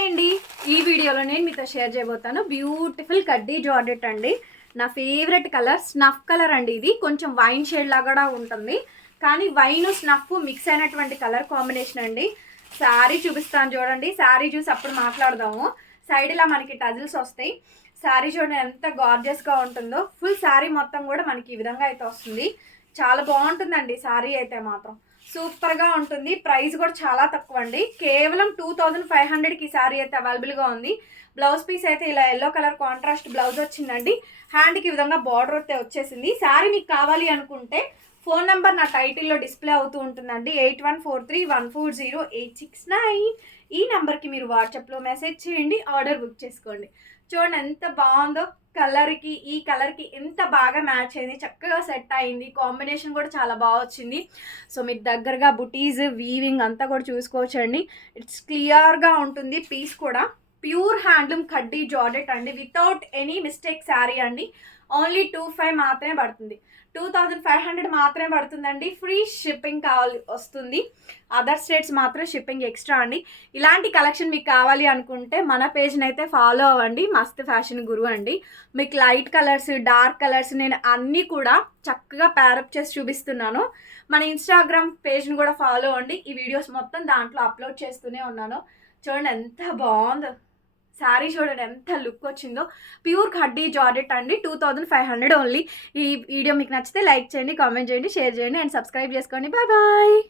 Hi అండి. ఈ వీడియోలో నేను మీతో షేర్ చేయబోతాను బ్యూటిఫుల్ కడ్డీ జార్జెట్ అండి. నా ఫేవరెట్ కలర్ స్నఫ్ కలర్ అండి. ఇది కొంచెం వైన్ షేడ్ లాగా కూడా ఉంటుంది, కానీ వైన్ స్నఫ్ మిక్స్ అయినటువంటి కలర్ కాంబినేషన్ అండి. శారీ చూపిస్తాను చూడండి. శారీ చూసి అప్పుడు మాట్లాడదాము. సైడ్ ఇలా మనకి టజిల్స్ వస్తాయి. శారీ చూడండి ఎంత గార్జియస్గా ఉంటుందో. ఫుల్ శారీ మొత్తం కూడా మనకి ఈ విధంగా అయితే వస్తుంది. చాలా బాగుంటుందండి శారీ అయితే మాత్రం సూపర్గా ఉంటుంది. ప్రైస్ కూడా చాలా తక్కువ అండి. కేవలం 2500కి ఈ శారీ అయితే అవైలబుల్గా ఉంది. బ్లౌజ్ పీస్ అయితే ఇలా ఎల్లో కలర్ కాంట్రాస్ట్ బ్లౌజ్ వచ్చిందండి. హ్యాండ్కి ఈ విధంగా బార్డర్ అయితే వచ్చేసింది. శారీ మీకు కావాలి అనుకుంటే ఫోన్ నెంబర్ నా టైటిల్లో డిస్ప్లే అవుతూ ఉంటుందండి. 8143140869. ఈ నెంబర్కి మీరు వాట్సాప్లో మెసేజ్ చేయండి, ఆర్డర్ బుక్ చేసుకోండి. చూడండి ఎంత బాగుందో. కలర్కి ఈ కలర్కి ఎంత బాగా మ్యాచ్ అయింది, చక్కగా సెట్ అయింది. కాంబినేషన్ కూడా చాలా బాగా వచ్చింది. సో మీరు దగ్గరగా బుటీస్ వీవింగ్ అంతా కూడా చూసుకోవచ్చండి. ఇట్స్ క్లియర్గా ఉంటుంది. పీస్ కూడా ప్యూర్ హ్యాండ్లూమ్ కడ్డీ జార్జెట్ అండి. వితౌట్ ఎనీ మిస్టేక్ శారీ అండి. ఓన్లీ 2500 మాత్రమే పడుతుంది. 2500 మాత్రమే పడుతుందండి. ఫ్రీ షిప్పింగ్ వస్తుంది. అదర్ స్టేట్స్ మాత్రం షిప్పింగ్ ఎక్స్ట్రా అండి. ఇలాంటి కలెక్షన్ మీకు కావాలి అనుకుంటే మన పేజ్ని అయితే ఫాలో అవ్వండి. మస్త్ ఫ్యాషన్ గురు అండి. మీకు లైట్ కలర్స్, డార్క్ కలర్స్ నేను అన్నీ కూడా చక్కగా ప్యారప్ చేసి చూపిస్తున్నాను. మన ఇన్స్టాగ్రామ్ పేజ్ని కూడా ఫాలో అవ్వండి. ఈ వీడియోస్ మొత్తం దాంట్లో అప్లోడ్ చేస్తూనే ఉన్నాను. చూడండి ఎంత బాగుందో శారీ. చూడండి ఎంత లుక్ వచ్చిందో. ప్యూర్ కడ్డీ జార్జెట్ అండి. 2500 ఓన్లీ. ఈ వీడియో మీకు నచ్చితే లైక్ చేయండి, కామెంట్ చేయండి, షేర్ చేయండి అండ్ సబ్స్క్రైబ్ చేసుకోండి. Bye bye.